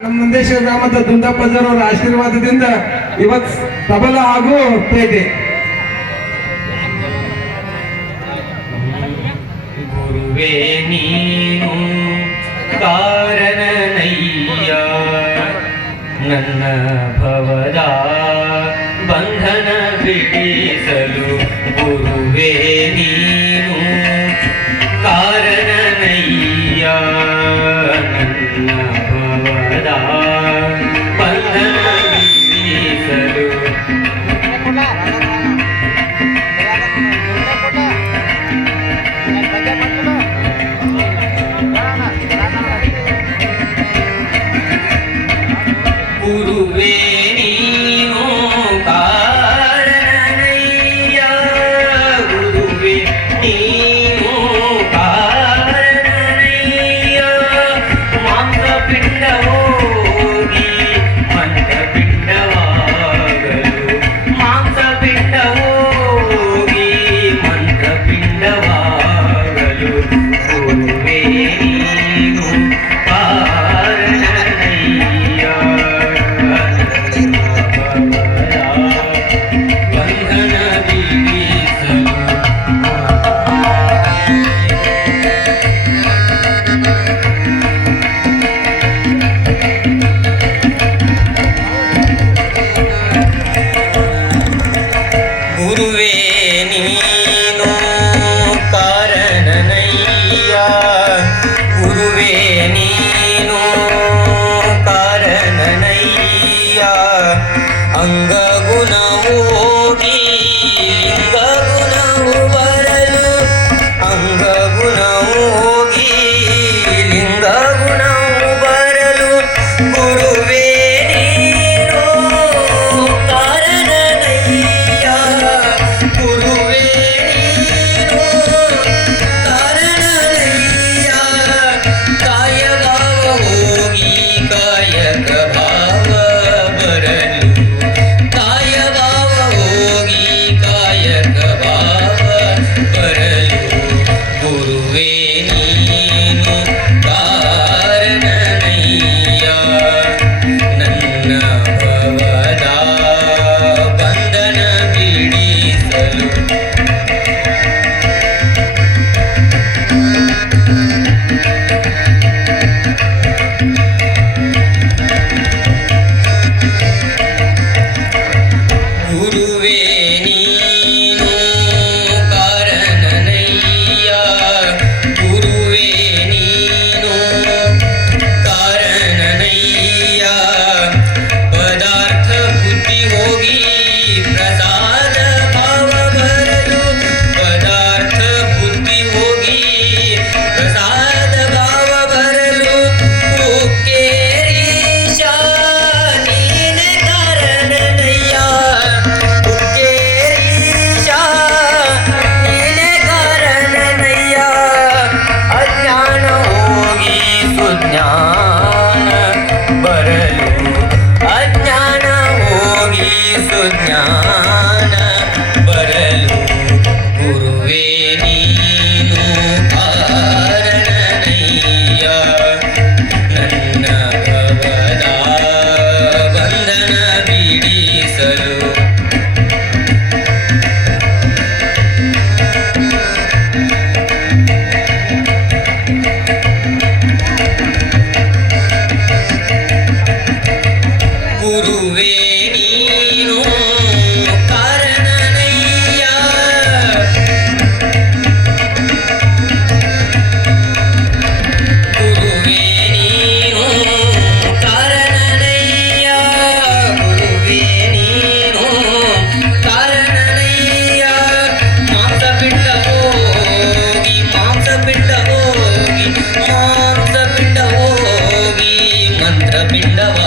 ನಮ್ಮ ನಂದೇಶ್ವರ ಗ್ರಾಮದ ದುಂಡಪ್ಪಜ್ಜರ್ ಅವರ ಆಶೀರ್ವಾದದಿಂದ ಇವತ್ತು ತಬಲ ಹಾಗೂ ಪೇಟೆ. ಗುರುವೇ ನೀನು ಕಾರಣನಯ್ಯ ನನ್ನ ಭವದ ಬಂಧನ ಬಿಡಿಸಲು. ಗುರುವೇ ನೀನು ಕಾರಣನಯ್ಯ ನನ್ನ ಭವದ ಬಂಧನ ಬಿಡಿಸಲು. ಗುರುವೇ ನೀನು ಕಾರಣನಯ್ಯ ಗುರುವೇ ನೀನು ಕಾರಣನಯ್ಯ ಮಾಂಸಪಿಂಡ ಹೋಗಿ ಮಂತ್ರಪಿಂಡವಾಗಲು. ಮಾಂಸಪಿಂಡ ಹೋಗಿ ಮಂತ್ರಪಿಂಡವಾಗಲು. ಗುರುವೇ ನೀನು ಕಾರಣನಯ್ಯ ಬಂಧನ ಬಿಡಿಸಲು. ಗುರುವೇ ನೀನು ಕಾರಣನಯ್ಯ ಗುರುವೇ ನೀನು ಕಾರಣನಯ್ಯ ಅಂಗಗುಣ ಹೋಗಿ ಲಿಂಗಗುಣವು ಬರಲು. ಅಂಗಗುಣ ಹೋಗಿ ಲಿಂಗಗುಣವು ಬರಲು. ಗುರುವೇ ನೀನು ಕಾರಣನಯ್ಯ ಗುರುವೇ ನೀನು ಕಾರಣನಯ್ಯ ಕಾಯಭಾವ ಹೋಗಿ ಕಾಯಕ ಭಾವ ಬರಲು. ಕಾಯಭಾವ ಹೋಗಿ ಕಾಯಕ ಭಾವ ಬರಲು. ಗುರುವೇ ನೀನು ಕಾರಣನಯ್ಯ ನನ್ನ ಭವದ ಬಂಧನ ಬಿಡಿಸಲು. ಗುರುವೇ ನೀನು ಕಾರಣನಯ್ಯ ಗುರುವೇ ನೀನು ಕಾರಣನಯ್ಯ ಪದಾರ್ಥ ಬುದ್ಧಿ ಹೋಗಿ ಪ್ರಸಾದ ಭಾವ ಬರಲು. ಪದಾರ್ಥ ಬುದ್ಧಿ ಹೋಗಿ ಪ್ರಸಾದ ಭಾವ ಬರಲು. ಉಕ್ಕೇರೀಶ ನೀನೆ ಕಾರಣನಯ್ಯ ಉಕ್ಕೇರೀಶ ನೀನೆ ಕಾರಣನಯ್ಯ ಅಜ್ಞಾನ ಹೋಗಿ ಸುಜ್ಞಾನ ಬರಲು. ಅಜ್ಞಾನ ಹೋಗಿ ಸುಜ್ಞಾನ ಬರಲು. ಗುರುವೇ ನೀನು ಕಾರಣನಯ್ಯ ನನ್ನ ಭವದ ಬಂಧನ ಬಿಡಿಸಲು. ಗುರುವೇ ನೀನು ಕಾರಣನಯ್ಯ ಗುರುವೇ ನೀನು ಕಾರಣನಯ್ಯ ಗುರುವೇ ನೀನು ಕಾರಣನಯ್ಯ ಮಾಂಸಪಿಂಡ ಹೋಗಿ ಮಾಂಸಪಿಂಡ ಹೋಗಿ ಮಾಂಸಪಿಂಡ ಹೋಗಿ ಮಂತ್ರಪಿಂಡವ